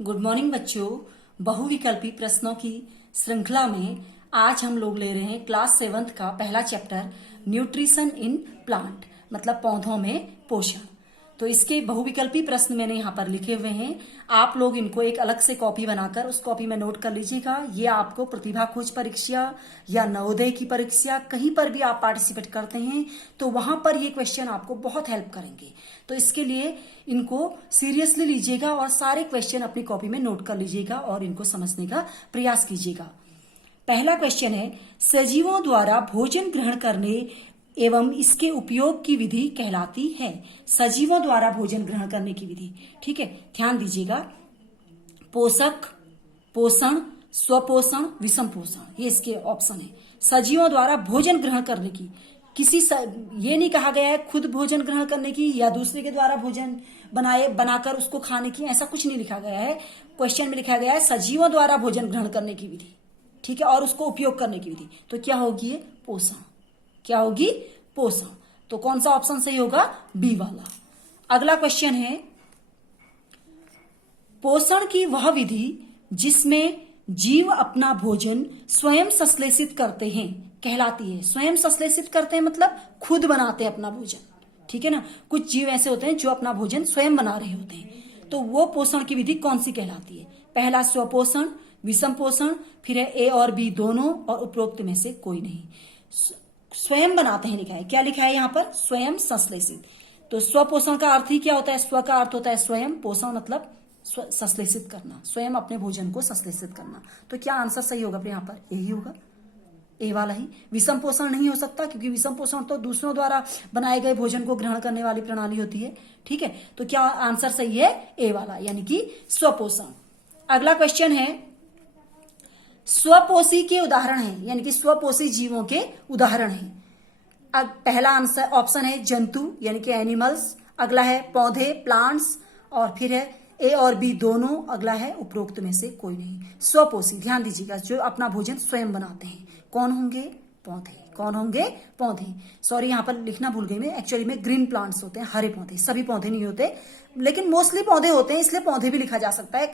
Good morning बच्चों। बहुविकल्पी प्रश्नों की श्रृंखला में आज हम लोग ले रहे हैं क्लास 7th का पहला चैप्टर न्यूट्रिशन इन प्लांट, मतलब पौधों में पोषण। तो इसके बहुविकल्पी प्रश्न मैंने यहाँ पर लिखे हुए हैं। आप लोग इनको एक अलग से कॉपी बनाकर उस कॉपी में नोट कर लीजिएगा। ये आपको प्रतिभा खोज परीक्षा या नवोदय की परीक्षा कहीं पर भी आप पार्टिसिपेट करते हैं तो वहां पर ये क्वेश्चन आपको बहुत हेल्प करेंगे। तो इसके लिए इनको सीरियसली लीजिएगा और सारे क्वेश्चन अपनी कॉपी में नोट कर लीजिएगा और इनको समझने का प्रयास कीजिएगा। पहला क्वेश्चन है, सजीवों द्वारा भोजन ग्रहण करने एवं इसके उपयोग की विधि कहलाती है। सजीवों द्वारा भोजन ग्रहण करने की विधि, ठीक है, ध्यान दीजिएगा। पोषक, पोषण, स्वपोषण, विषम पोषण, ये इसके ऑप्शन है। सजीवों द्वारा भोजन ग्रहण करने की, ये नहीं कहा गया है खुद भोजन ग्रहण करने की या दूसरे के द्वारा भोजन बनाकर उसको खाने की, ऐसा कुछ नहीं लिखा गया है। क्वेश्चन में लिखा गया है सजीवों द्वारा भोजन ग्रहण करने की विधि, ठीक है, और उसको उपयोग करने की विधि। तो क्या होगी ये? पोषण। क्या होगी? पोषण। तो कौन सा ऑप्शन सही होगा? बी वाला। अगला क्वेश्चन है, पोषण की वह विधि जिसमें जीव अपना भोजन स्वयं संश्लेषित करते हैं कहलाती है। स्वयं संश्लेषित करते हैं मतलब खुद बनाते हैं अपना भोजन, ठीक है ना। कुछ जीव ऐसे होते हैं जो अपना भोजन स्वयं बना रहे होते हैं। तो वो पोषण की विधि कौन सी कहलाती है? पहला स्वपोषण, विषम पोषण, फिर है ए और बी दोनों, और उपरोक्त में से कोई नहीं। स्वयं बनाते हैं लिखा है। क्या लिखा है यहाँ पर? स्वयं संश्लेषित। तो स्वपोषण का अर्थ ही क्या होता है? स्व का अर्थ होता है स्वयं, पोषण मतलब संश्लेषित करना, स्वयं अपने भोजन को संश्लेषित करना। तो क्या आंसर सही होगा यहाँ पर? यही होगा, ए वाला ही। विषम पोषण नहीं हो सकता क्योंकि विषम पोषण तो दूसरों द्वारा बनाए गए भोजन को ग्रहण करने वाली प्रणाली होती है, ठीक है। तो क्या आंसर सही है? ए वाला, यानी कि स्वपोषण। अगला क्वेश्चन है, स्वपोषी के उदाहरण है, यानी कि स्वपोषी जीवों के उदाहरण है। अब पहला आंसर ऑप्शन है जंतु, यानी कि एनिमल्स। अगला है पौधे, प्लांट्स, और फिर है ए और बी दोनों। अगला है उपरोक्त में से कोई नहीं। स्वपोषी, ध्यान दीजिएगा, जो अपना भोजन स्वयं बनाते हैं। कौन होंगे? पौधे। कौन होंगे? पौधे। सॉरी, यहाँ पर लिखना भूल गई मैं। एक्चुअली में ग्रीन प्लांट्स होते हैं, हरे पौधे। सभी पौधे नहीं होते, लेकिन मोस्टली पौधे होते हैं, इसलिए पौधे भी लिखा जा सकता है,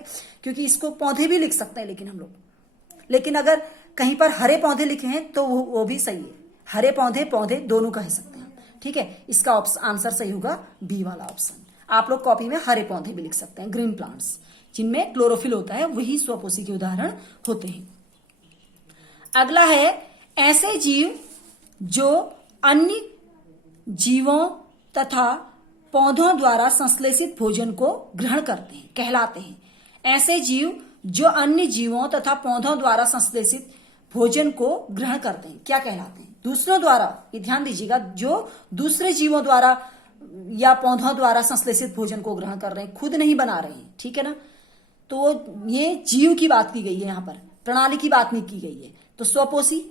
क्योंकि इसको पौधे भी लिख सकते हैं लेकिन हम लोग। लेकिन अगर कहीं पर हरे पौधे लिखे हैं तो वो भी सही है। हरे पौधे, पौधे दोनों कह सकते हैं, ठीक है। इसका आंसर सही होगा बी वाला ऑप्शन। आप लोग कॉपी में हरे पौधे भी लिख सकते हैं, ग्रीन प्लांट्स, जिनमें क्लोरोफिल होता है, वही स्वपोषी के उदाहरण होते हैं। अगला है, ऐसे जीव जो अन्य जीवों तथा पौधों द्वारा संश्लेषित भोजन को ग्रहण करते हैं कहलाते हैं। ऐसे जीव जो अन्य जीवों तथा पौधों द्वारा संश्लेषित भोजन को ग्रहण करते हैं क्या कहलाते हैं? दूसरों द्वारा, ये ध्यान दीजिएगा, जो दूसरे जीवों द्वारा या पौधों द्वारा संश्लेषित भोजन को ग्रहण कर रहे हैं, खुद नहीं बना रहे हैं, ठीक है ना। तो ये जीव की बात की गई है, यहाँ पर प्रणाली की बात नहीं की गई है। तो स्वपोषी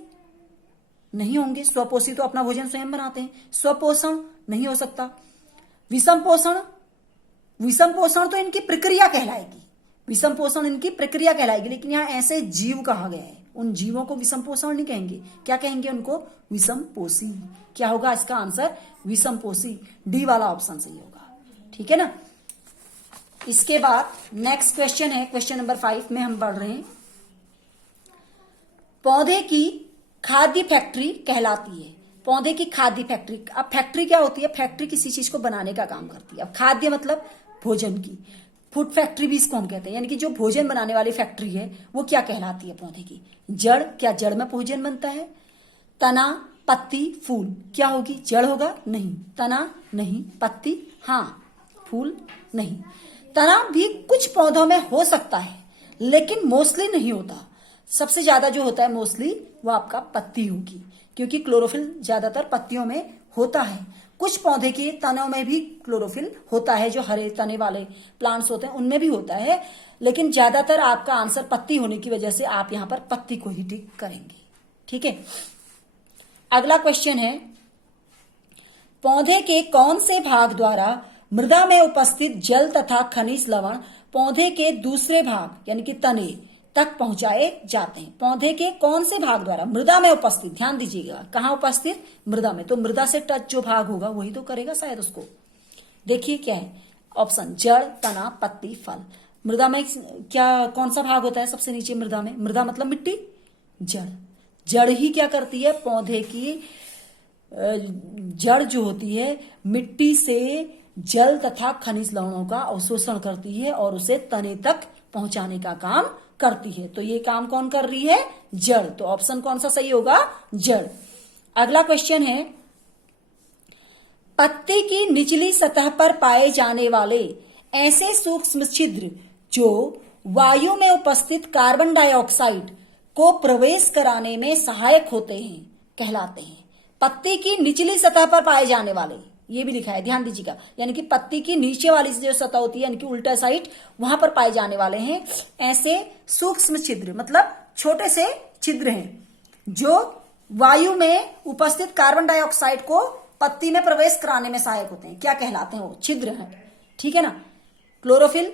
नहीं होंगे। स्वपोषी तो अपना भोजन स्वयं बनाते हैं। स्वपोषण नहीं हो सकता। विषम पोषण, विषम पोषण तो इनकी प्रक्रिया कहलाएगी, विषम पोषण इनकी प्रक्रिया कहलाएगी, लेकिन यहाँ ऐसे जीव कहा गया है। उन जीवों को विषम पोषण नहीं कहेंगे, क्या कहेंगे उनको? विषम पोषी। क्या होगा इसका आंसर? विषम पोषी। डी वाला ऑप्शन सही होगा, ठीक है ना। इसके बाद नेक्स्ट क्वेश्चन है, क्वेश्चन नंबर 5 में हम पढ़ रहे हैं, पौधे की खाद्य फैक्ट्री कहलाती है। पौधे की खाद्य फैक्ट्री। अब फैक्ट्री क्या होती है? फैक्ट्री किसी चीज को बनाने का काम करती है। अब खाद्य मतलब भोजन की, फूड फैक्ट्री भी इसको हम कहते हैं, यानी कि जो भोजन बनाने वाली फैक्ट्री है वो क्या कहलाती है पौधे की? जड़। क्या जड़ में भोजन बनता है? तना, पत्ती, फूल। क्या होगी? जड़ होगा? नहीं। तना नहीं, पत्ती हाँ, फूल नहीं। तना भी कुछ पौधों में हो सकता है, लेकिन मोस्टली नहीं होता। सबसे ज्यादा जो होता है मोस्टली वो आपका पत्ती होगी, क्योंकि क्लोरोफिल ज्यादातर पत्तियों में होता है। कुछ पौधे के तनों में भी क्लोरोफिल होता है, जो हरे तने वाले प्लांट्स होते हैं उनमें भी होता है, लेकिन ज्यादातर आपका आंसर पत्ती होने की वजह से आप यहां पर पत्ती को ही टिक करेंगे, ठीक है। अगला क्वेश्चन है, पौधे के कौन से भाग द्वारा मृदा में उपस्थित जल तथा खनिज लवण पौधे के दूसरे भाग यानी कि तने तक पहुंचाए जाते हैं? पौधे के कौन से भाग द्वारा? मृदा में उपस्थित, ध्यान दीजिएगा, कहां उपस्थित? मृदा में। तो मृदा से टच जो भाग होगा वही तो करेगा शायद उसको। देखिए क्या है ऑप्शन, जड़, तना, पत्ती, फल। मृदा में क्या कौन सा भाग होता है सबसे नीचे मृदा में? मृदा मतलब मिट्टी, जड़। जड़ ही क्या करती है? पौधे की जड़ जो होती है मिट्टी से जल तथा खनिज लवणों का अवशोषण करती है और उसे तने तक पहुंचाने का काम करती है। तो ये काम कौन कर रही है? जड़। तो ऑप्शन कौन सा सही होगा? जड़। अगला क्वेश्चन है, पत्ते की निचली सतह पर पाए जाने वाले ऐसे सूक्ष्म छिद्र जो वायु में उपस्थित कार्बन डाइऑक्साइड को प्रवेश कराने में सहायक होते हैं कहलाते हैं। पत्ते की निचली सतह पर पाए जाने वाले, ये भी लिखा है, ध्यान दीजिएगा, यानी कि पत्ती की नीचे वाली जो सतह होती है यानी कि उल्टा साइड, वहां पर पाए जाने वाले हैं ऐसे सूक्ष्म छिद्र, मतलब छोटे से छिद्र हैं जो वायु में उपस्थित कार्बन डाइऑक्साइड को पत्ती में प्रवेश कराने में सहायक होते हैं। क्या कहलाते हैं? वो छिद्र हैं, ठीक है ना। क्लोरोफिल,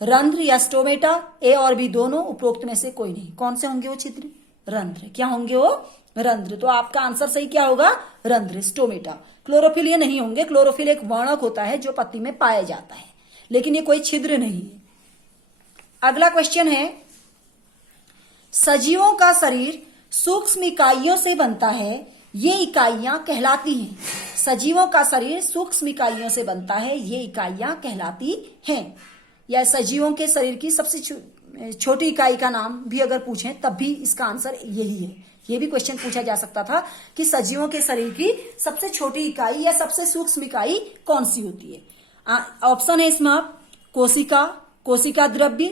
रंध्र या स्टोमेटा, ए और बी दोनों, उपरोक्त में से कोई नहीं। कौन से होंगे वो छिद्र? रंध्र। क्या होंगे वो? रंध्र। तो आपका आंसर सही क्या होगा? रंध्र, स्टोमेटा। क्लोरोफिल ये नहीं होंगे। क्लोरोफिल एक वर्णक होता है जो पत्ती में पाया जाता है, लेकिन ये कोई छिद्र नहीं है। अगला क्वेश्चन है, सजीवों का शरीर सूक्ष्म इकाइयों से बनता है, ये इकाइयां कहलाती हैं। सजीवों का शरीर सूक्ष्म इकाइयों से बनता है, ये इकाइयां कहलाती हैं। या सजीवों के शरीर की सबसे छोटी इकाई का नाम भी अगर पूछें तब भी इसका आंसर यही है। ये भी क्वेश्चन पूछा जा सकता था कि सजीवों के शरीर की सबसे छोटी इकाई या सबसे सूक्ष्म इकाई कौन सी होती है? ऑप्शन है इसमें आप कोशिका, कोशिका द्रव्य,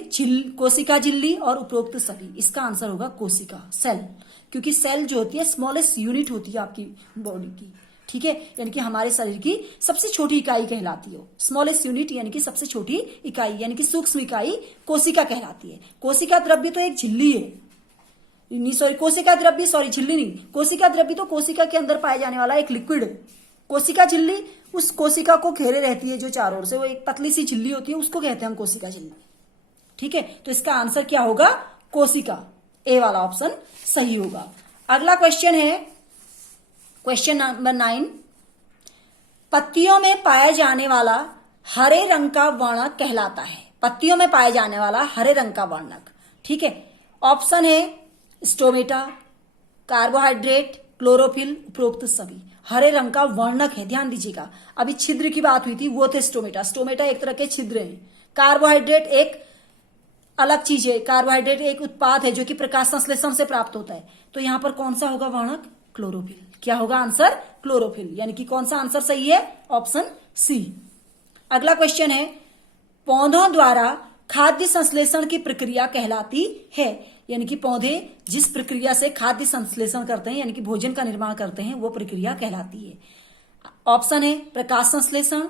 कोशिका झिल्ली और उपरोक्त सभी। इसका आंसर होगा कोशिका, सेल, क्योंकि सेल जो होती है स्मॉलेस्ट यूनिट होती है आपकी बॉडी की, ठीक है, यानी कि हमारे शरीर की सबसे छोटी इकाई कहलाती है। स्मॉलेस्ट यूनिट यानी कि सबसे छोटी इकाई यानी कि सूक्ष्म इकाई कोशिका कहलाती है। कोशिका द्रव्य तो एक झिल्ली है, कोशिका द्रव्य, झिल्ली नहीं, कोशिका द्रव्य तो कोशिका के अंदर पाया जाने वाला एक लिक्विड। कोशिका झिल्ली उस कोशिका को घेरे रहती है जो चारों ओर से, वो एक पतली सी झिल्ली होती है, उसको कहते हैं हम कोशिका झिल्ली, ठीक है। तो इसका आंसर क्या होगा? कोशिका, ए वाला ऑप्शन सही होगा। अगला क्वेश्चन है क्वेश्चन नंबर 9, पत्तियों में पाया जाने वाला हरे रंग का वर्णक कहलाता है। पत्तियों में पाया जाने वाला हरे रंग का वर्णक, ठीक है। ऑप्शन है स्टोमेटा, कार्बोहाइड्रेट, क्लोरोफिल, उपरोक्त सभी। हरे रंग का वर्णक है, ध्यान दीजिएगा। अभी छिद्र की बात हुई थी, वो थे स्टोमेटा। स्टोमेटा एक तरह के छिद्र हैं। कार्बोहाइड्रेट एक अलग चीज है। कार्बोहाइड्रेट एक उत्पाद है जो कि प्रकाश संश्लेषण से प्राप्त होता है। तो यहां पर कौन सा होगा वर्णक? क्लोरोफिल। क्या होगा आंसर? क्लोरोफिल, यानी कि कौन सा आंसर सही है? Option C. अगला क्वेश्चन है, पौधों द्वारा खाद्य संश्लेषण की प्रक्रिया कहलाती है। यानी कि पौधे जिस प्रक्रिया से खाद्य संश्लेषण करते हैं यानी कि भोजन का निर्माण करते हैं वो प्रक्रिया कहलाती है। ऑप्शन है प्रकाश संश्लेषण,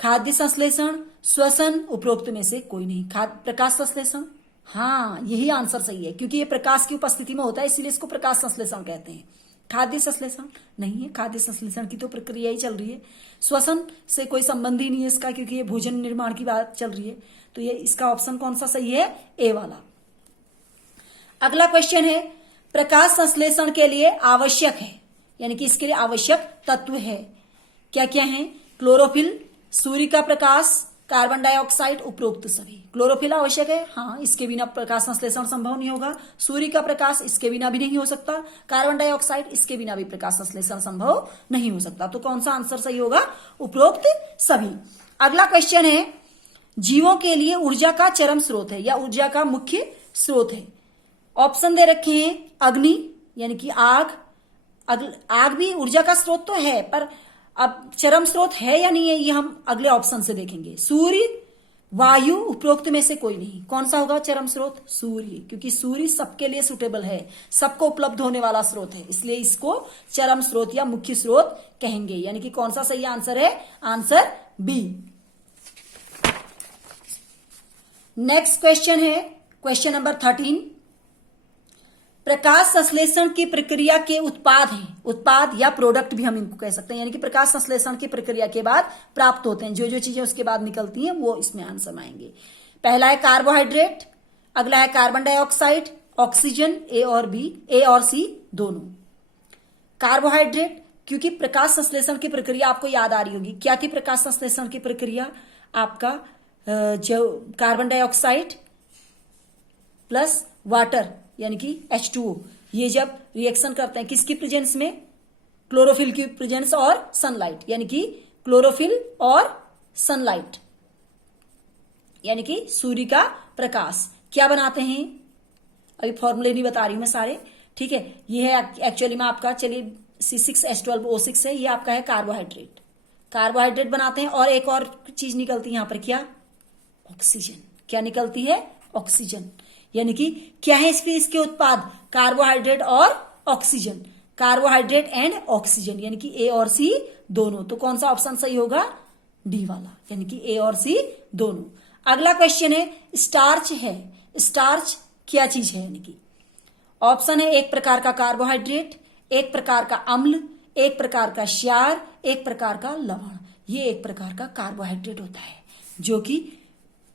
खाद्य संश्लेषण, श्वसन, उपरोक्त में से कोई नहीं। प्रकाश संश्लेषण, हाँ यही आंसर सही है, क्योंकि ये प्रकाश की उपस्थिति में होता है इसीलिए इसको प्रकाश संश्लेषण कहते हैं। खाद्य संश्लेषण नहीं है, खाद्य संश्लेषण की तो प्रक्रिया ही चल रही है। श्वसन से कोई संबंध ही नहीं है इसका, क्योंकि ये भोजन निर्माण की बात चल रही है। तो ये इसका ऑप्शन कौन सा सही है? ए वाला। अगला क्वेश्चन है, प्रकाश संश्लेषण के लिए आवश्यक है, यानी कि इसके लिए आवश्यक तत्व है। क्या क्या है? क्लोरोफिल, सूर्य का प्रकाश, कार्बन डाइऑक्साइड, उपरोक्त सभी। क्लोरोफिल आवश्यक है, हाँ, इसके बिना प्रकाश संश्लेषण संभव नहीं होगा। सूर्य का प्रकाश इसके बिना भी नहीं हो सकता। कार्बन डाइऑक्साइड इसके बिना भी प्रकाश संश्लेषण संभव नहीं हो सकता। तो कौन सा आंसर सही होगा? उपरोक्त सभी। अगला क्वेश्चन है, जीवों के लिए ऊर्जा का चरम स्रोत है या ऊर्जा का मुख्य स्रोत है। ऑप्शन दे रखे हैं अग्नि यानी कि आग। आग भी ऊर्जा का स्रोत तो है, पर अब चरम स्रोत है या नहीं है ये हम अगले ऑप्शन से देखेंगे। सूर्य, वायु, उपरोक्त में से कोई नहीं। कौन सा होगा चरम स्रोत? सूर्य, क्योंकि सूर्य सबके लिए सुटेबल है, सबको उपलब्ध होने वाला स्रोत है, इसलिए इसको चरम स्रोत या मुख्य स्रोत कहेंगे। यानी कि कौन सा सही आंसर है? Answer B. नेक्स्ट क्वेश्चन है क्वेश्चन नंबर 13, प्रकाश संश्लेषण की प्रक्रिया के उत्पाद हैं। उत्पाद या प्रोडक्ट भी हम इनको कह सकते हैं, यानी कि प्रकाश संश्लेषण की प्रक्रिया के बाद प्राप्त होते हैं, जो जो चीजें उसके बाद निकलती हैं वो इसमें आंसर आएंगे। पहला है कार्बोहाइड्रेट, अगला है कार्बन डाइऑक्साइड, ऑक्सीजन, ए और बी, ए और सी दोनों। कार्बोहाइड्रेट, क्योंकि प्रकाश संश्लेषण की प्रक्रिया आपको याद आ रही होगी। क्या थी प्रकाश संश्लेषण की प्रक्रिया? आपका जो कार्बन डाइऑक्साइड प्लस वाटर यानी कि H2O, ये जब रिएक्शन करते हैं किसकी प्रेजेंस में, क्लोरोफिल की प्रेजेंस और सनलाइट, यानी कि क्लोरोफिल और सनलाइट यानी कि सूर्य का प्रकाश क्या बनाते हैं, अभी फॉर्मूले नहीं बता रही हूं मैं सारे, ठीक है। ये है एक्चुअली में आपका, चलिए C6H12O6 है, ये आपका है कार्बोहाइड्रेट, कार्बोहाइड्रेट बनाते हैं। और एक और चीज निकलती है यहां पर, क्या, ऑक्सीजन। क्या निकलती है, ऑक्सीजन। यानी कि क्या है इसके उत्पाद, कार्बोहाइड्रेट और ऑक्सीजन, कार्बोहाइड्रेट एंड ऑक्सीजन, यानी कि ए और सी दोनों। तो कौन सा ऑप्शन सही होगा, डी वाला, यानी कि ए और सी दोनों। अगला क्वेश्चन है, स्टार्च है, स्टार्च क्या चीज है, यानी कि ऑप्शन है एक प्रकार का कार्बोहाइड्रेट, एक प्रकार का अम्ल, एक प्रकार का क्षार, एक प्रकार का लवण। ये एक प्रकार का कार्बोहाइड्रेट होता है जो कि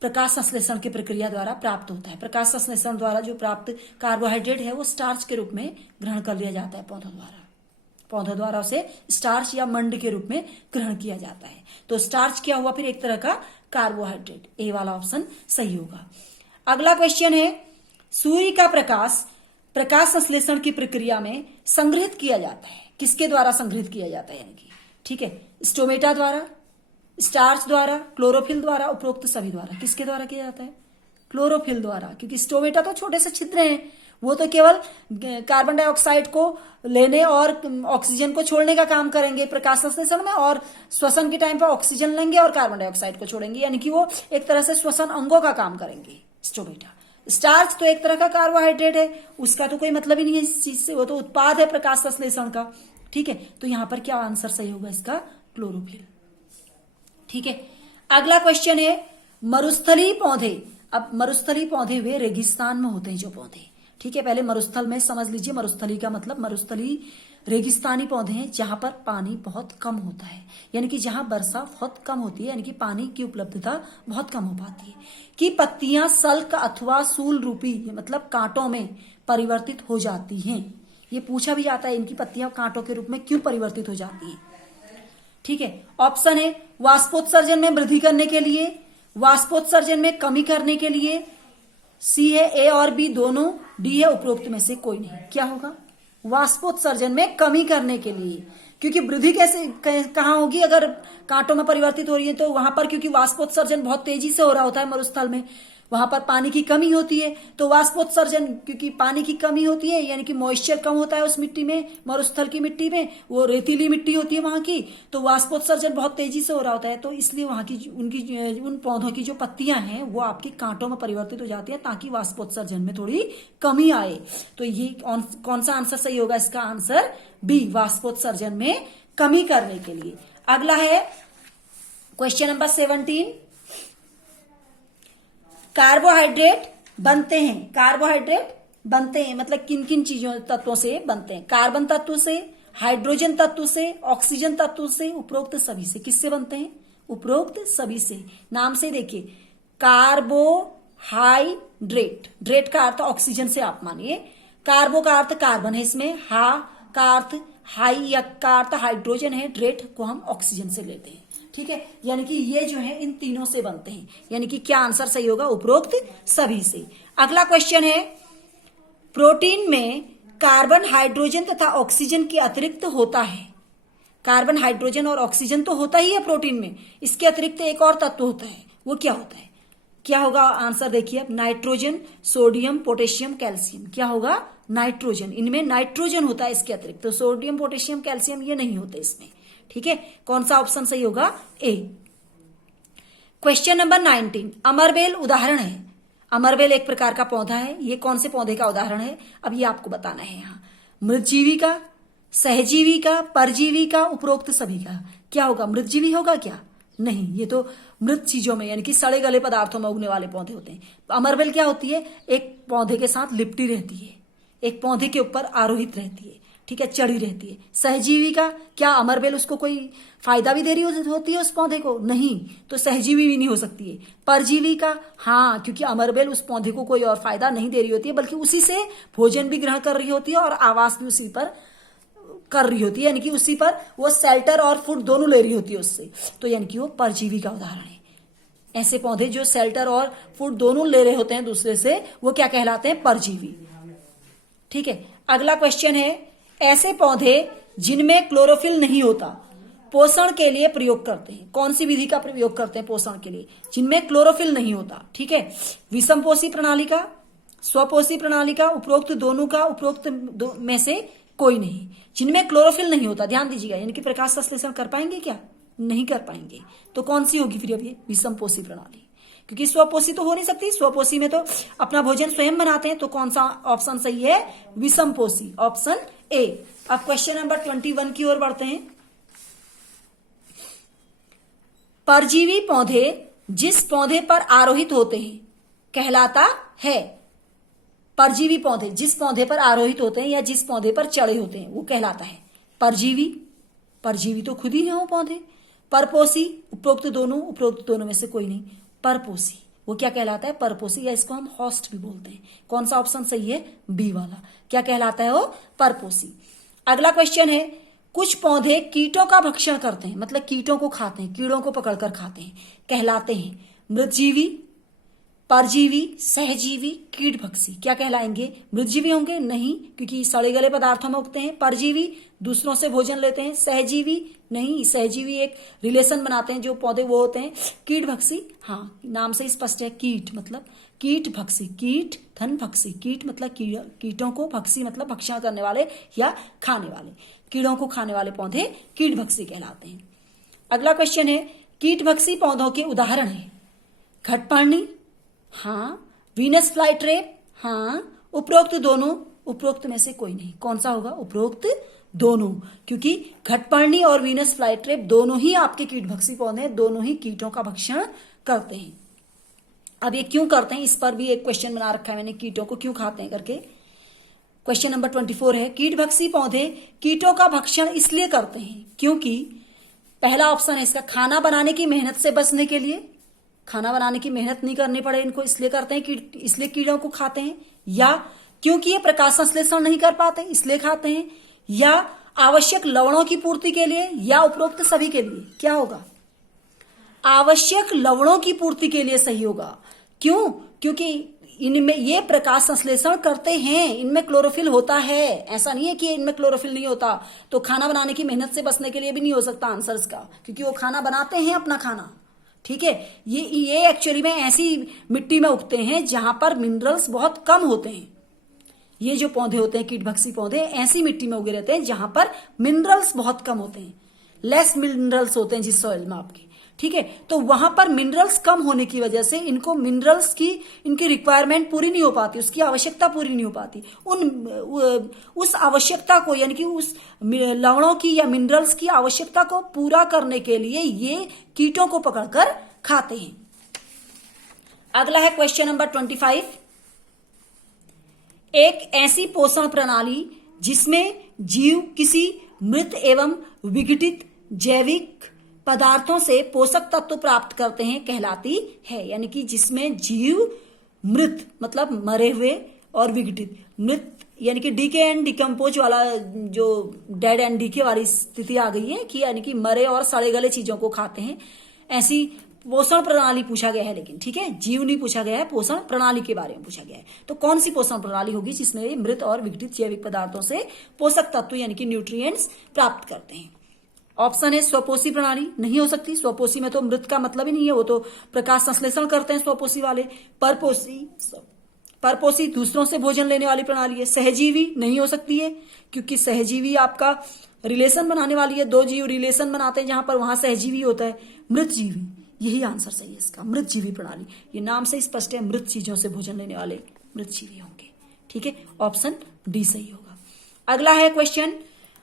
प्रकाश संश्लेषण की प्रक्रिया द्वारा प्राप्त होता है। प्रकाश संश्लेषण द्वारा जो प्राप्त कार्बोहाइड्रेट है वो स्टार्च के रूप में ग्रहण कर लिया जाता है पौधों द्वारा, पौधों द्वारा उसे स्टार्च या मंड के रूप में ग्रहण किया जाता है। तो स्टार्च क्या हुआ फिर, एक तरह का कार्बोहाइड्रेट, ए वाला ऑप्शन सही होगा। अगला क्वेश्चन है, सूर्य का प्रकाश प्रकाश संश्लेषण की प्रक्रिया में संग्रहित किया जाता है, किसके द्वारा संग्रहित किया जाता है, यानी कि ठीक है, स्टोमेटा द्वारा, स्टार्च द्वारा, क्लोरोफिल द्वारा, उपरोक्त सभी द्वारा। किसके द्वारा किया जाता है, क्लोरोफिल द्वारा, क्योंकि स्टोमेटा तो छोटे से छिद्र हैं, वो तो केवल कार्बन डाइऑक्साइड को लेने और ऑक्सीजन को छोड़ने का काम करेंगे प्रकाश संश्लेषण में, और श्वसन के टाइम पर ऑक्सीजन लेंगे और कार्बन डाइऑक्साइड को छोड़ेंगे, यानी कि वो एक तरह से श्वसन अंगों का काम करेंगे स्टोमेटा। स्टार्च तो एक तरह का कार्बोहाइड्रेट है, उसका तो कोई मतलब ही नहीं है इस चीज से, वो तो उत्पाद है प्रकाश संश्लेषण का, ठीक है। तो यहां पर क्या आंसर सही होगा इसका, क्लोरोफिल, ठीक है। अगला क्वेश्चन है, मरुस्थलीय पौधे। अब मरुस्थलीय पौधे वे रेगिस्तान में होते हैं जो पौधे, ठीक है। पहले मरुस्थल में समझ लीजिए, मरुस्थली का मतलब मरुस्थलीय रेगिस्तानी पौधे हैं जहां पर पानी बहुत कम होता है, यानी कि जहां वर्षा बहुत कम होती है, यानी कि पानी की उपलब्धता बहुत कम हो पाती है, कि पत्तियां सल्क अथवा सूल रूपी मतलब कांटों में परिवर्तित हो जाती हैं। ये पूछा भी जाता है, इनकी पत्तियां कांटों के रूप में क्यों परिवर्तित हो जाती है, ठीक है। ऑप्शन है वाष्पोत्सर्जन में वृद्धि करने के लिए, वाष्पोत्सर्जन में कमी करने के लिए, सी है ए और बी दोनों, डी है उपरोक्त में से कोई नहीं। क्या होगा, वाष्पोत्सर्जन में कमी करने के लिए, क्योंकि वृद्धि कैसे कहां होगी, अगर कांटों में परिवर्तित हो रही है तो वहां पर, क्योंकि वाष्पोत्सर्जन बहुत तेजी से हो रहा होता है मरुस्थल में, वहां पर पानी की कमी होती है, तो वाष्पोत्सर्जन, क्योंकि पानी की कमी होती है यानी कि मॉइस्चर कम होता है उस मिट्टी में, मरुस्थल की मिट्टी में, वो रेतीली मिट्टी होती है वहां की, तो वाष्पोत्सर्जन बहुत तेजी से हो रहा होता है, तो इसलिए वहां की उन पौधों की जो पत्तियां हैं वो आपके कांटों में परिवर्तित हो जाती है ताकि वाष्पोत्सर्जन में थोड़ी कमी आए। तो ये कौन सा आंसर सही होगा, इसका आंसर बी, वाष्पोत्सर्जन में कमी करने के लिए। अगला है क्वेश्चन नंबर 17, कार्बोहाइड्रेट बनते हैं, कार्बोहाइड्रेट बनते हैं मतलब किन किन चीजों तत्वों से बनते हैं, कार्बन तत्व से, हाइड्रोजन तत्व से, ऑक्सीजन तत्व से, उपरोक्त सभी से। किससे बनते हैं, उपरोक्त सभी से। नाम से देखिए, कार्बोहाइड्रेट, ड्रेट का अर्थ ऑक्सीजन से आप मानिए, कार्बो का अर्थ कार्बन है इसमें, हा का अर्थ हाई या का अर्थ हाइड्रोजन है, ड्रेट को हम ऑक्सीजन से लेते हैं, ठीक है। यानी कि ये जो है इन तीनों से बनते हैं, यानी कि क्या आंसर सही होगा, उपरोक्त सभी से। अगला क्वेश्चन है, प्रोटीन में कार्बन, हाइड्रोजन तथा ऑक्सीजन के अतिरिक्त होता है, कार्बन, हाइड्रोजन और ऑक्सीजन तो होता ही है प्रोटीन में, इसके अतिरिक्त एक और तत्व होता है, वो क्या होता है, क्या होगा आंसर देखिए अब, नाइट्रोजन, सोडियम, पोटेशियम, कैल्शियम। क्या होगा, नाइट्रोजन, इनमें नाइट्रोजन होता है इसके अतिरिक्त, तो सोडियम, पोटेशियम, कैल्शियम ये नहीं होते इसमें, ठीक है। कौन सा ऑप्शन सही होगा, ए। क्वेश्चन नंबर 19, अमरबेल उदाहरण है। अमरबेल एक प्रकार का पौधा है, ये कौन से पौधे का उदाहरण है, अब ये आपको बताना है यहाँ। मृतजीवी का, सहजीवी का, परजीवी का, उपरोक्त सभी का। क्या होगा, मृतजीवी होगा क्या, नहीं, ये तो मृत चीजों में यानी कि सड़े गले पदार्थों में उगने वाले पौधे होते हैं। अमरबेल क्या होती है, एक पौधे के साथ लिपटी रहती है, एक पौधे के ऊपर आरोहित रहती है, ठीक है, चढ़ी रहती है। सहजीवी का, क्या अमरबेल उसको कोई फायदा भी दे रही होती है उस पौधे को, नहीं, तो सहजीवी भी नहीं हो सकती है। परजीवी का, हाँ, क्योंकि अमरबेल उस पौधे को कोई और फायदा नहीं दे रही होती है, बल्कि उसी से भोजन भी ग्रहण कर रही होती है और आवास भी उसी पर कर रही होती है, यानी कि उसी पर वो शेल्टर और फूड दोनों ले रही होती है उससे, तो यानी कि वो परजीवी का उदाहरण है। ऐसे पौधे जो शेल्टर और फूड दोनों ले रहे होते हैं दूसरे से, वो क्या कहलाते हैं? परजीवी। ठीक है, अगला क्वेश्चन है, ऐसे पौधे जिनमें क्लोरोफिल नहीं होता पोषण के लिए प्रयोग करते हैं। कौन सी विधि का प्रयोग करते हैं पोषण के लिए? जिनमें क्लोरोफिल नहीं होता। ठीक है, विषमपोषी प्रणाली का, स्वपोषी प्रणाली का, उपरोक्त दोनों का, उपरोक्त में से कोई नहीं। जिनमें क्लोरोफिल नहीं होता, ध्यान दीजिएगा, यानी कि प्रकाश संश्लेषण कर पाएंगे क्या? नहीं कर पाएंगे। तो कौन सी होगी फिर? अब ये विषमपोषी प्रणाली, क्योंकि स्वपोषी तो हो नहीं सकती। स्वपोषी में तो अपना भोजन स्वयं बनाते हैं। तो कौन सा ऑप्शन सही है? विषमपोषी, ऑप्शन ए। अब क्वेश्चन नंबर 21 की ओर बढ़ते हैं। परजीवी पौधे जिस पौधे पर आरोहित होते हैं कहलाता है। परजीवी पौधे जिस पौधे पर आरोहित होते हैं या जिस पौधे पर चढ़े होते हैं वो कहलाता है परजीवी। परजीवी तो खुद ही है वो पौधे। परपोषी, उपरोक्त दोनों में से कोई नहीं। परपोषी वो क्या कहलाता है? परपोषी, या इसको हम होस्ट भी बोलते हैं। कौन सा ऑप्शन सही है? बी वाला। क्या कहलाता है वो? परपोषी। अगला क्वेश्चन है, कुछ पौधे कीटों का भक्षण करते हैं, मतलब कीटों को खाते हैं, कीड़ों को पकड़कर खाते हैं, कहलाते हैं मृतजीवी, परजीवी, सहजीवी, कीटभक्षी। क्या कहलाएंगे? मृतजीवी होंगे? नहीं, क्योंकि सड़े गले पदार्थों में उगते हैं। परजीवी, दूसरों से भोजन लेते हैं। सहजीवी, नहीं, सहजीवी एक रिलेशन बनाते हैं जो पौधे, वो होते हैं कीटभक्षी। हाँ, नाम से स्पष्ट है, कीट मतलब कीटभक्षी, कीट धन भक्षी, कीट मतलब कीटों को, भक्षी मतलब भक्षण करने वाले या खाने वाले, कीड़ों को खाने वाले पौधे कीटभक्षी कहलाते हैं। अगला क्वेश्चन है, कीटभक्षी पौधों के उदाहरण है घटपर्णी, हाँ, वीनस फ्लाईट्रेप, हाँ, उपरोक्त दोनों, उपरोक्त में से कोई नहीं। कौन सा होगा? उपरोक्त दोनों, क्योंकि घटपर्णी और वीनस फ्लाईट्रेप दोनों ही आपके कीटभक्षी पौधे हैं, दोनों ही कीटों का भक्षण करते हैं। अब ये क्यों करते हैं, इस पर भी एक क्वेश्चन बना रखा है मैंने, कीटों को क्यों खाते हैं करके। क्वेश्चन नंबर 24 है, कीटभक्षी पौधे कीटों का भक्षण इसलिए करते हैं क्योंकि, पहला ऑप्शन है इसका, खाना बनाने की मेहनत से बचने के लिए, खाना बनाने की मेहनत नहीं करनी पड़े इनको इसलिए करते हैं, इसलिए कीड़ों को खाते हैं, या क्योंकि ये प्रकाश संश्लेषण नहीं कर पाते इसलिए खाते हैं, या आवश्यक लवणों की पूर्ति के लिए, या उपरोक्त सभी के लिए। क्या होगा? आवश्यक लवणों की पूर्ति के लिए सही होगा। क्यों? क्योंकि इनमें ये प्रकाश संश्लेषण करते हैं, इनमें क्लोरोफिल होता है। ऐसा नहीं है कि इनमें क्लोरोफिल नहीं होता। तो खाना बनाने की मेहनत से बचने के लिए भी नहीं हो सकता आंसर इसका, क्योंकि वो खाना बनाते हैं अपना खाना। ठीक है, ये एक्चुअली में ऐसी मिट्टी में उगते हैं जहां पर मिनरल्स बहुत कम होते हैं। ये जो पौधे होते हैं कीटभक्षी पौधे, ऐसी मिट्टी में उगे रहते हैं जहां पर मिनरल्स बहुत कम होते हैं, लेस मिनरल्स होते हैं जिस सॉइल में आपके। ठीक है, तो वहां पर मिनरल्स कम होने की वजह से इनको मिनरल्स की, इनकी रिक्वायरमेंट पूरी नहीं हो पाती, उसकी आवश्यकता पूरी नहीं हो पाती। उस आवश्यकता को, यानी कि उस लवणों की या मिनरल्स की आवश्यकता को पूरा करने के लिए ये कीटों को पकड़कर खाते हैं। अगला है क्वेश्चन नंबर 25, एक ऐसी पोषण प्रणाली जिसमें जीव किसी मृत एवं विघटित जैविक पदार्थों से पोषक तत्व प्राप्त करते हैं कहलाती है। यानी कि जिसमें जीव मृत मतलब मरे हुए और विघटित, मृत यानी कि डीके एंड डिकम्पोज वाला, जो डेड एंड डीके वाली स्थिति आ गई है कि यानी कि मरे और सड़े गले चीजों को खाते हैं, ऐसी पोषण प्रणाली पूछा गया है। लेकिन ठीक है, जीव नहीं पूछा गया है, पोषण प्रणाली के बारे में पूछा गया है। तो कौन सी पोषण प्रणाली होगी जिसमें मृत और विघटित जैविक पदार्थों से पोषक तत्व यानी कि न्यूट्रिएंट्स प्राप्त करते हैं? ऑप्शन है स्वपोषी प्रणाली, नहीं हो सकती। स्वपोषी में तो मृत का मतलब ही नहीं है, वो तो प्रकाश संश्लेषण करते हैं स्वपोषी वाले। परपोषी दूसरों से भोजन लेने वाली प्रणाली है। सहजीवी नहीं हो सकती है, क्योंकि सहजीवी आपका रिलेशन बनाने वाली है, दो जीव रिलेशन बनाते हैं जहां पर, वहां सहजीवी होता है। मृतजीवी, यही आंसर सही है इसका, मृतजीवी प्रणाली। ये नाम से स्पष्ट है, मृत चीजों से भोजन लेने वाले मृतजीवी होंगे। ठीक है, ऑप्शन डी सही होगा। अगला है क्वेश्चन,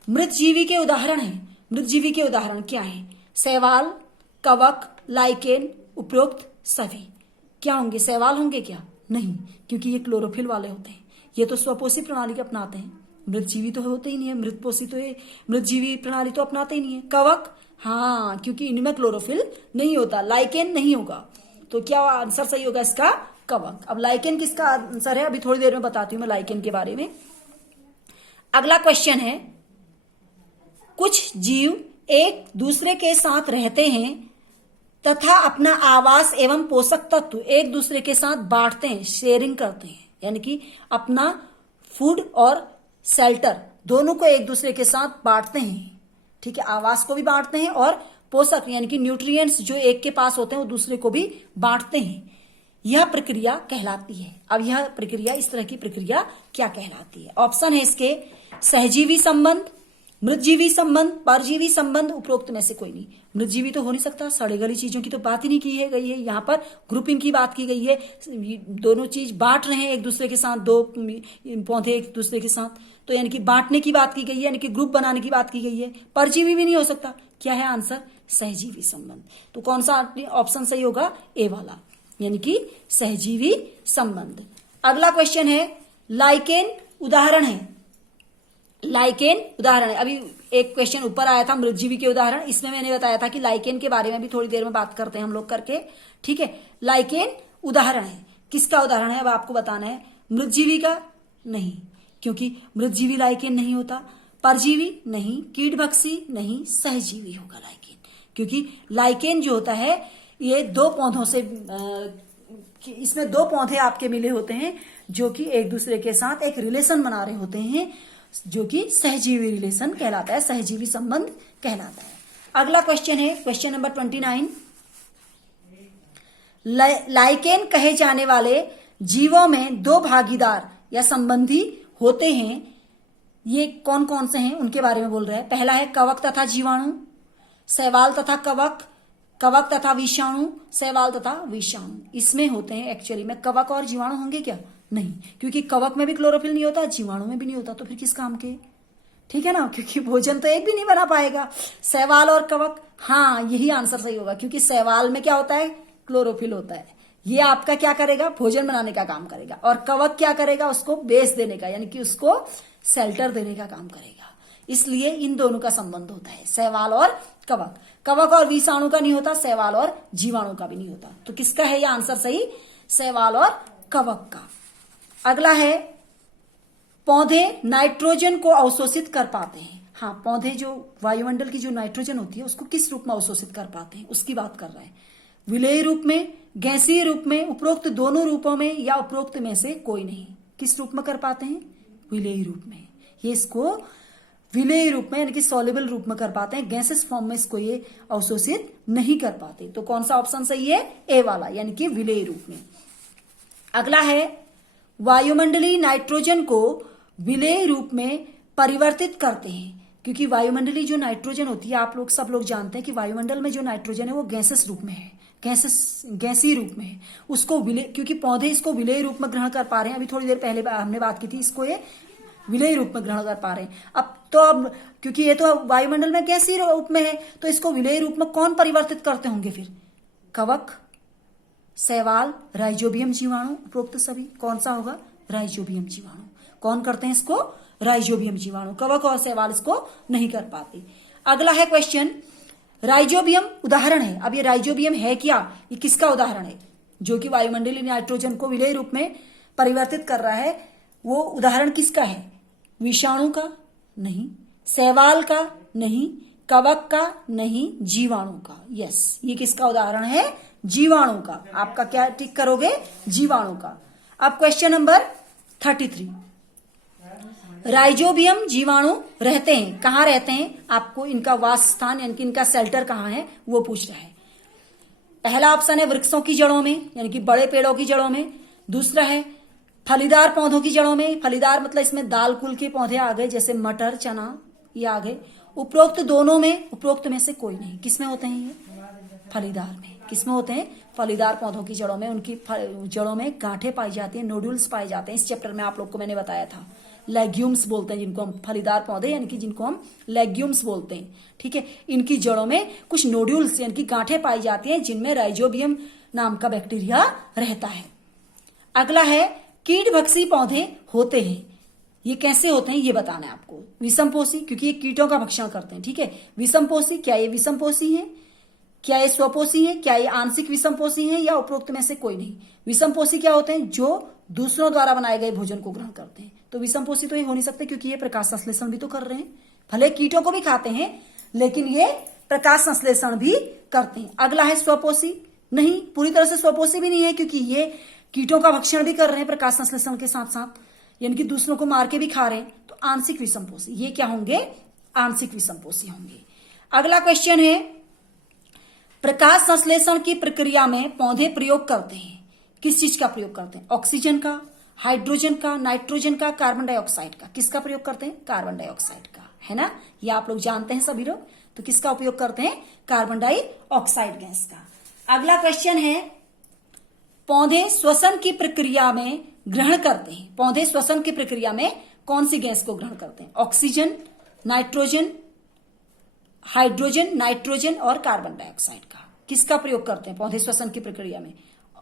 मृतजीवी के उदाहरण है। मृतजीवी के उदाहरण क्या है? शैवाल, कवक, लाइकेन, उपरोक्त सभी। क्या होंगे? शैवाल होंगे क्या? नहीं, क्योंकि ये क्लोरोफिल वाले होते हैं। ये तो स्वपोषी प्रणाली को अपनाते हैं। मृतजीवी तो होते ही नहीं है, मृतपोषी तो ये मृतजीवी प्रणाली तो अपनाते ही नहीं है। कवक, हाँ, क्योंकि इनमें क्लोरोफिल नहीं होता। लाइकेन नहीं होगा, तो क्या आंसर सही होगा इसका? कवक। अब लाइकेन किसका आंसर है, अभी थोड़ी देर में बताती हूं मैं लाइकेन के बारे में। अगला क्वेश्चन है, कुछ जीव एक दूसरे के साथ रहते हैं तथा अपना आवास एवं पोषक तत्व एक दूसरे के साथ बांटते हैं, शेयरिंग करते हैं, यानी कि अपना फूड और शेल्टर दोनों को एक दूसरे के साथ बांटते हैं। ठीक है, आवास को भी बांटते हैं और पोषक यानी कि न्यूट्रिएंट्स जो एक के पास होते हैं वो दूसरे को भी बांटते हैं। यह प्रक्रिया कहलाती है। अब यह प्रक्रिया, इस तरह की प्रक्रिया क्या कहलाती है? ऑप्शन है इसके सहजीवी संबंध, मृतजीवी संबंध, परजीवी संबंध, उपरोक्त में से कोई नहीं। मृतजीवी तो हो नहीं सकता, सड़े गली चीजों की तो बात ही नहीं की है गई है। यहाँ पर ग्रुपिंग की बात की गई है, दोनों चीज बांट रहे हैं एक दूसरे के साथ, दो पौधे एक दूसरे के साथ, तो यानी कि बांटने की बात की गई है, यानी कि ग्रुप बनाने की बात की गई है। परजीवी भी नहीं हो सकता। क्या है आंसर? सहजीवी संबंध। तो कौन सा ऑप्शन सही होगा? ए वाला, यानी कि सहजीवी संबंध। अगला क्वेश्चन है, लाइकेन उदाहरण है। लाइकेन उदाहरण है। अभी एक क्वेश्चन ऊपर आया था मृतजीवी के उदाहरण, इसमें मैंने बताया था कि लाइकेन के बारे में भी थोड़ी देर में बात करते हैं हम लोग करके। ठीक है, लाइकेन उदाहरण है। किसका उदाहरण है अब आपको बताना है। मृतजीवी का नहीं, क्योंकि मृतजीवी लाइकेन नहीं होता। परजीवी नहीं, कीटभक्षी नहीं, सहजीवी होगा लाइकेन, क्योंकि लाइकेन जो होता है ये दो पौधों से, इसमें दो पौधे आपके मिले होते हैं जो कि एक दूसरे के साथ एक रिलेशन बना रहे होते हैं, जो कि सहजीवी रिलेशन कहलाता है, सहजीवी संबंध कहलाता है। अगला क्वेश्चन है क्वेश्चन नंबर 29। लाइकेन कहे जाने वाले जीवों में दो भागीदार या संबंधी होते हैं, ये कौन कौन से हैं उनके बारे में बोल रहा है। पहला है कवक तथा जीवाणु, शैवाल तथा कवक, कवक तथा विषाणु, शैवाल तथा विषाणु। इसमें होते हैं एक्चुअली में कवक और जीवाणु होंगे क्या? नहीं, क्योंकि कवक में भी क्लोरोफिल नहीं होता, जीवाणु में भी नहीं होता, तो फिर किस काम के? ठीक है ना, क्योंकि भोजन तो एक भी नहीं बना पाएगा। शैवाल और कवक, हाँ यही आंसर सही होगा, क्योंकि शैवाल में क्या होता है? क्लोरोफिल होता है। ये आपका क्या करेगा? भोजन बनाने का काम करेगा। और कवक क्या करेगा? उसको बेस देने का, यानी कि उसको शेल्टर देने का काम करेगा। इसलिए इन दोनों का संबंध होता है, शैवाल और कवक। कवक और विषाणु का नहीं होता, शैवाल और जीवाणु का भी नहीं होता। तो किसका है ये आंसर सही? शैवाल और कवक का। अगला है, पौधे नाइट्रोजन को अवशोषित कर पाते हैं। हाँ, पौधे जो वायुमंडल की जो नाइट्रोजन होती है उसको किस रूप में अवशोषित कर पाते हैं, उसकी बात कर रहे हैं। विलेयी रूप में, गैसीय रूप में, उपरोक्त दोनों रूपों में, या उपरोक्त में से कोई नहीं। किस रूप में कर पाते हैं? विलेयी रूप में। ये इसको विलेयी रूप में यानी कि सॉल्युबल रूप में कर पाते हैं, गैसेस फॉर्म में इसको ये अवशोषित नहीं कर पाते। तो कौन सा ऑप्शन सही है? ए वाला, यानी कि विलेयी रूप में। अगला है, वायुमंडलीय नाइट्रोजन को विलेयी रूप में परिवर्तित करते हैं, क्योंकि वायुमंडलीय जो नाइट्रोजन होती है, आप लोग सब लोग जानते हैं कि वायुमंडल में जो नाइट्रोजन है वो गैसेस रूप में है, गैसीय रूप में है। उसको क्योंकि पौधे इसको विलेयी रूप में ग्रहण कर पा रहे हैं, अभी थोड़ी देर पहले हमने बात की थी, इसको ये विलेयी रूप में ग्रहण कर पा रहे हैं। अब क्योंकि ये तो वायुमंडल में गैसीय रूप में है, तो इसको विलेयी रूप में कौन परिवर्तित करते होंगे फिर? कवक, शैवाल, राइजोबियम जीवाणु, उपरोक्त सभी। कौन सा होगा? राइजोबियम जीवाणु। कौन करते हैं इसको? राइजोबियम जीवाणु। कवक और शैवाल इसको नहीं कर पाते। अगला है क्वेश्चन, राइजोबियम उदाहरण है। अब ये राइजोबियम है क्या? ये किसका उदाहरण है जो कि वायुमंडलीय नाइट्रोजन को विलेयी रूप में परिवर्तित कर रहा है? वो उदाहरण किसका है? विषाणु का नहीं, शैवाल का नहीं, कवक का नहीं, जीवाणु का। यस, ये किसका उदाहरण है? जीवाणु का। आपका क्या टिक करोगे? जीवाणु का। अब क्वेश्चन नंबर 33। राइजोबियम जीवाणु रहते हैं, कहाँ रहते हैं? आपको इनका वास स्थान यानी कि इनका शेल्टर कहाँ है वो पूछ रहा है। पहला ऑप्शन है वृक्षों की जड़ों में, यानी कि बड़े पेड़ों की जड़ों में। दूसरा है फलीदार पौधों की जड़ों में। फलीदार मतलब इसमें दाल कुल के पौधे आ गए, जैसे मटर, चना, ये आ गए। उपरोक्त दोनों में, उपरोक्त में से कोई नहीं। किसमें होते हैं ये? फलीदार में। किसमें होते हैं? फलीदार पौधों की जड़ों में। उनकी जड़ों में गांठें पाई जाती हैं, नोड्यूल्स पाए जाते हैं। इस चैप्टर में आप लोग को मैंने बताया था। लेग्यूम्स बोलते हैं जिनको हम, फलीदार पौधे यानी कि जिनको हम लेग्यूम्स बोलते हैं। ठीक है, इनकी जड़ों में कुछ नोड्यूल्स यानी कि गांठें पाई जाती हैं, जिनमें राइजोबियम नाम का बैक्टीरिया रहता है। अगला है, कीटभक्षी पौधे होते हैं। ये कैसे होते हैं ये बताना है आपको। विषमपोषी, क्योंकि ये कीटों का भक्षण करते हैं। ठीक है, विषमपोषी, क्या ये विषमपोषी है? क्या ये स्वपोषी है? क्या ये आंशिक विषमपोषी है? या उपरोक्त में से कोई नहीं? विषमपोषी क्या होते हैं? जो दूसरों द्वारा बनाए गए भोजन को ग्रहण करते हैं। तो विषमपोषी तो ये हो नहीं सकते, क्योंकि ये प्रकाश संश्लेषण भी तो कर रहे हैं। भले कीटों को भी खाते हैं, लेकिन ये प्रकाश संश्लेषण भी करते हैं। अगला है स्वपोषी, नहीं पूरी तरह से स्वपोषी भी नहीं है, क्योंकि ये कीटों का भक्षण भी कर रहे हैं प्रकाश संश्लेषण के साथ साथ, यानी कि दूसरों को मार के भी खा रहे हैं। तो आंशिक विषमपोषी, ये क्या होंगे, आंशिक विषमपोषी होंगे। अगला क्वेश्चन है, प्रकाश संश्लेषण की प्रक्रिया में पौधे प्रयोग करते हैं, किस चीज का प्रयोग करते हैं, ऑक्सीजन का, हाइड्रोजन का, नाइट्रोजन का, कार्बन डाइऑक्साइड का। किसका प्रयोग करते हैं, कार्बन डाइऑक्साइड का, है ना, ये आप लोग जानते हैं सभी लोग। तो किसका उपयोग करते हैं, कार्बन डाइऑक्साइड गैस का। अगला क्वेश्चन है, पौधे श्वसन की प्रक्रिया में ग्रहण करते हैं, पौधे श्वसन की प्रक्रिया में कौन सी गैस को ग्रहण करते हैं, ऑक्सीजन, नाइट्रोजन, हाइड्रोजन, नाइट्रोजन और कार्बन डाइऑक्साइड का। किसका प्रयोग करते हैं पौधे श्वसन की प्रक्रिया में,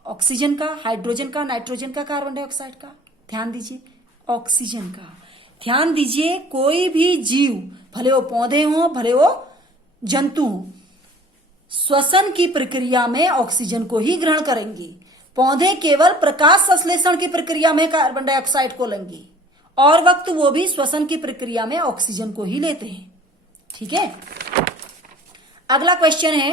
ऑक्सीजन का, हाइड्रोजन का, नाइट्रोजन का, कार्बन डाइऑक्साइड का। ध्यान दीजिए, ऑक्सीजन का। ध्यान दीजिए, कोई भी जीव, भले वो पौधे हो भले वो जंतु हो, श्वसन की प्रक्रिया में ऑक्सीजन को ही ग्रहण करेंगे। पौधे केवल प्रकाश संश्लेषण की प्रक्रिया में कार्बन डाइऑक्साइड को लेंगे, और वक्त वो भी श्वसन की प्रक्रिया में ऑक्सीजन को ही लेते हैं। ठीक है। अगला क्वेश्चन है,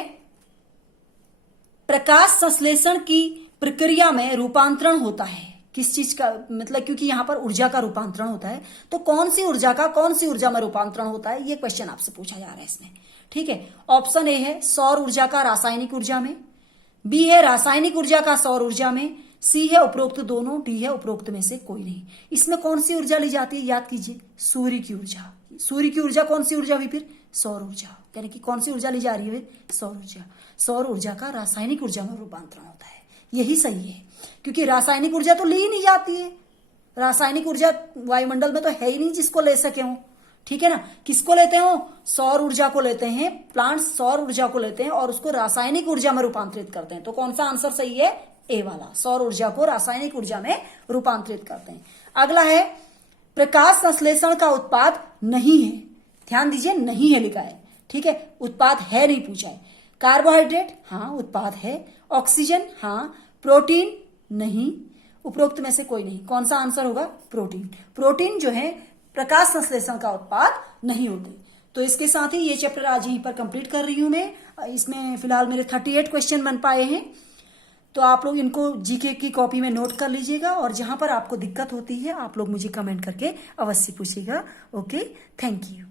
प्रकाश संश्लेषण की प्रक्रिया में रूपांतरण होता है, किस चीज का, मतलब क्योंकि यहां पर ऊर्जा का रूपांतरण होता है, तो कौन सी ऊर्जा का कौन सी ऊर्जा में रूपांतरण होता है, ये क्वेश्चन आपसे पूछा जा रहा है इसमें। ठीक है। ऑप्शन ए है सौर ऊर्जा का रासायनिक ऊर्जा में, बी है रासायनिक ऊर्जा का सौर ऊर्जा में, सी है उपरोक्त दोनों, डी है उपरोक्त में से कोई नहीं। इसमें कौन सी ऊर्जा ली जाती है, याद कीजिए, सूर्य की ऊर्जा। सूर्य की ऊर्जा कौन सी ऊर्जा हुई फिर, सौर ऊर्जा, यानी कि कौन सी ऊर्जा ली जा रही है, सौर ऊर्जा। सौर ऊर्जा का रासायनिक ऊर्जा में रूपांतरण होता है, यही सही है, क्योंकि रासायनिक ऊर्जा तो ली ही नहीं जाती है, रासायनिक ऊर्जा वायुमंडल में तो है ही नहीं जिसको ले सके हो। ठीक है ना, किसको लेते हो, सौर ऊर्जा को लेते हैं, प्लांट्स सौर ऊर्जा को लेते हैं और उसको रासायनिक ऊर्जा में रूपांतरित करते हैं। तो कौन सा आंसर सही है, ए वाला, सौर ऊर्जा को रासायनिक ऊर्जा में रूपांतरित करते हैं। अगला है, प्रकाश संश्लेषण का उत्पाद नहीं है, ध्यान दीजिए, नहीं है लिखा है। ठीक है, उत्पाद है नहीं पूछा है। कार्बोहाइड्रेट, हाँ उत्पाद है। ऑक्सीजन, हाँ। प्रोटीन, नहीं। उपरोक्त में से कोई नहीं। कौन सा आंसर होगा, प्रोटीन। प्रोटीन जो है प्रकाश संश्लेषण का उत्पाद नहीं होते। तो इसके साथ ही ये चैप्टर आज यहीं पर कंप्लीट कर रही हूं मैं। इसमें फिलहाल मेरे 38 क्वेश्चन बन पाए हैं, तो आप लोग इनको जीके की कॉपी में नोट कर लीजिएगा, और जहां पर आपको दिक्कत होती है आप लोग मुझे कमेंट करके अवश्य पूछिएगा। Okay, thank you.